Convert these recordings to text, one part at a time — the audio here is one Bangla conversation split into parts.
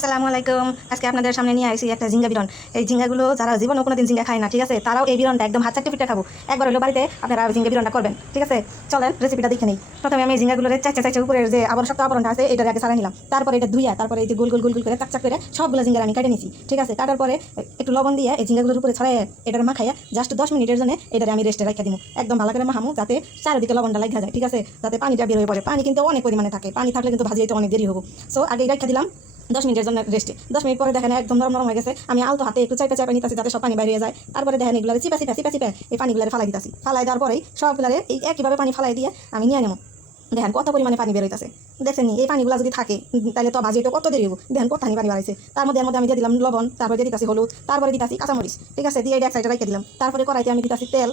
আসসালামু আলাইকুম। আজকে আপনাদের সামনে নিয়ে আসি একটা ঝিঙ্গা বিরন। এই ঝিঙ্গাগুলো যারা জীবনে কোনোদিন ঝিঙ্গা খায় না, ঠিক আছে, তারাও এই বিরনটা একদম হাত চারটে পিঠা খাবো। একবার হলো বাড়িতে আপনারা ঝিঙ্গা বিরনটা করবেন, ঠিক আছে। চলেন রেসিপিটা দেখে নিই। প্রথমে আমি এই ঝিঙ্গাগুলোর চাইছে উপরের যে আবরণ শক্ত আবরণটা আছে এটা আগে ছাড়া নিলাম। তারপরে এটা ধুইয়া তারপরে এই যে গোল গোল গোল গোল করে চাক করে সবগুলো ঝিঙ্গা আমি কেটে নিছি, ঠিক আছে। কাটার পরে একটু লবণ দিয়ে এই ঝিঙ্গাগুলোর উপরে ছড়াই এটার মাখাইয়া জাস্ট 10 মিনিটের জন্য এটারে আমি রেস্টে রাখা দিব। একদম ভালো করে মাখামু যাতে চারিদিকে লবণটা লাগা যায়, ঠিক আছে, যাতে পানিটা বের হয়ে পড়ে। পানি কিন্তু অনেক পরিমাণে থাকে, পানি থাকলে কিন্তু ভাজিতে অনেক দেরি হবো। সো আগে রাখা দিলাম 10 মিনিটের জন্য রেস্টে। 10 মিনিট পরে দেখেন একদম নরম নরম হয়ে গেছে। আমি আলতো হাতে একটু চাইপা চাইপা নিতেছি যাতে সব পানি বাইরে যায়। তারপরে দেখেন এগুলো চিপা চিপা চিপা চিপা এই পানিগুলো ফালাই দিতেছি। ফালাই দেওয়ার পরেই সবগুলারে এই একইভাবে পানি ফালাই দিয়ে আমি নিয়ে নেবো। দেখেন কত পরিমাণে পানি বের হইতেছে, দেখছেন নি? এই পানিগুলো যদি থাকে তাহলে তো ভাজিটা কত দেরি হবো। দেখেন কত পানি বাড়াইছে। এর মধ্যে আমি দিয়ে দিলাম লবণ, তারপরে দিয়ে দিতেছি হলুদ, তারপরে দিতেছি কাঁচামরিচ, ঠিক আছে। দিয়ে এক সাইডে রেখে দিলাম। তারপরে কড়াইতে আমি দিতেছি তেল।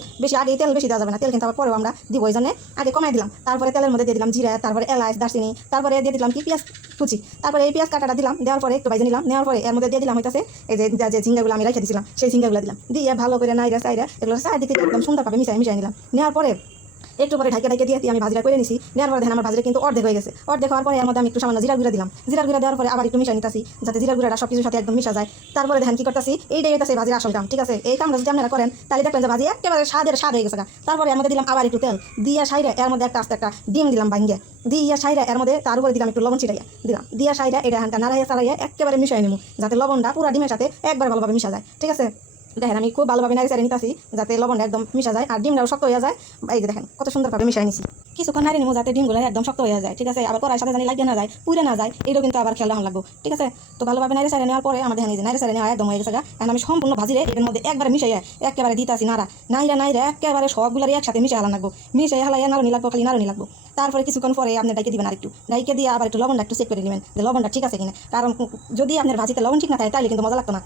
তেল বেশি দেওয়া যাবে না, তেল কিন্তু আবার পরেও আমরা দিব, ওই জন্য আগে কমাই দিলাম। তারপরে তেলের মধ্যে দিয়ে দিলাম জিরা, তারপরে এলাচ, দারচিনি, তারপরে দিয়ে দিলাম কি পেঁয়াজ কুচি। তারপরে এই পেঁয়াজ কাটাটা দিলাম, দেওয়ার পরে একটু ভাজে নিলাম। নেওয়ার পরে এর মধ্যে দিয়ে দিলাম হইতেছে এই যে ঝিঙ্গাগুলো আমি রেখে দিয়েছিলাম, সেই ঝিঙ্গাগুলো দিলাম। দিয়ে ভালো করে নাইরা চাইরা এগুলো চারিদিকে একদম সুন্দরভাবে মিশাই নিলাম। নেওয়ার পরে একটু পরে ঢাকে দিয়ে আমি ভাজিটা করে নিছি। নেওয়ার পরে দেখেন আমার ভাজিটা কিন্তু অর্ধেক হয়ে গেছে। অর্ধেক হওয়ার পরে এর মধ্যে আমি একটু সামান্য জিরা গুঁড়া দিলাম। জিরা গুঁড়া দেওয়ার পরে আবার একটু মিশাই নিতেছি যাতে জিরা গুঁড়াটা সব কিছুর সাথে একদম মিশা যায়। তারপরে দেখেন কি করতেছি, এইটাই হইতেছে ভাজির আসল কাম, ঠিক আছে। এই কামটা যদি আপনারা করেন তাহলে দেখবেন যে ভাজি একেবারে স্বাদ হয়ে গেছে। তারপরে এর মধ্যে দিলাম আবার একটু তেল দিয়া সাইরা এর মধ্যে একটা ডিম দিলাম ভাঙ্গিয়া দিয়া সাইরা এর মধ্যে তার উপরে দিলাম একটু লবণ ছিটাইয়া দিলাম। দিয়া সাইরা এটা হানটা নাড়াইয়া চালাইয়া একেবারে মিশাই নেবো যাতে লবণটা পুরো ডিমের সাথে একবার ভালোভাবে মিশা যায়, ঠিক আছে। দেখেন আমি খুব ভালোভাবে নাড়ি চাড়ি নিতেছি যাতে লবণটা একদম মিশা যায় আর ডিমটাও শক্ত হয়ে যায়। এই যে দেখেন কত সুন্দরভাবে মিশাই নিছি। কিছুক্ষণ নাড়ি নিবো যাতে ডিমগুলো একদম শক্ত হয়ে যায়, ঠিক আছে। আবার কড়াইয়ের সাথে জানি লাগিয়ে না যায়, পুড়ে না যায়, এইটাও কিন্তু আবার খেয়াল রাখা লাগবে, ঠিক আছে। তো ভালোভাবে নাড়ি চাড়ি নেওয়ার পরে আমাদের নাড়ি চাড়ি নেওয়া একদম হয়ে গেছে। এখন আমি সম্পূর্ণ ভাজিরে এর মধ্যে একবারে মিশাইয়া একেবারে দিতেছি নাইরা একেবারে সবগুলোর একসাথে মিশে হালা লাগবো। মিশাই হালাইয়া নাড়নি লাগবো, খালি নাড়নি লাগবো। তারপরে কিছুক্ষণ পরে আপনি ডাইকে দিবেন, আর একটু ডাইকে দিয়ে আবার একটু লবণটা একটু চেক করে নেবেন যে লবণটা ঠিক আছে কিনা। কারণ যদি আপনার ভাজিতে লবণ ঠিক না থাকে তাহলে কিন্তু মজা লাগতো না।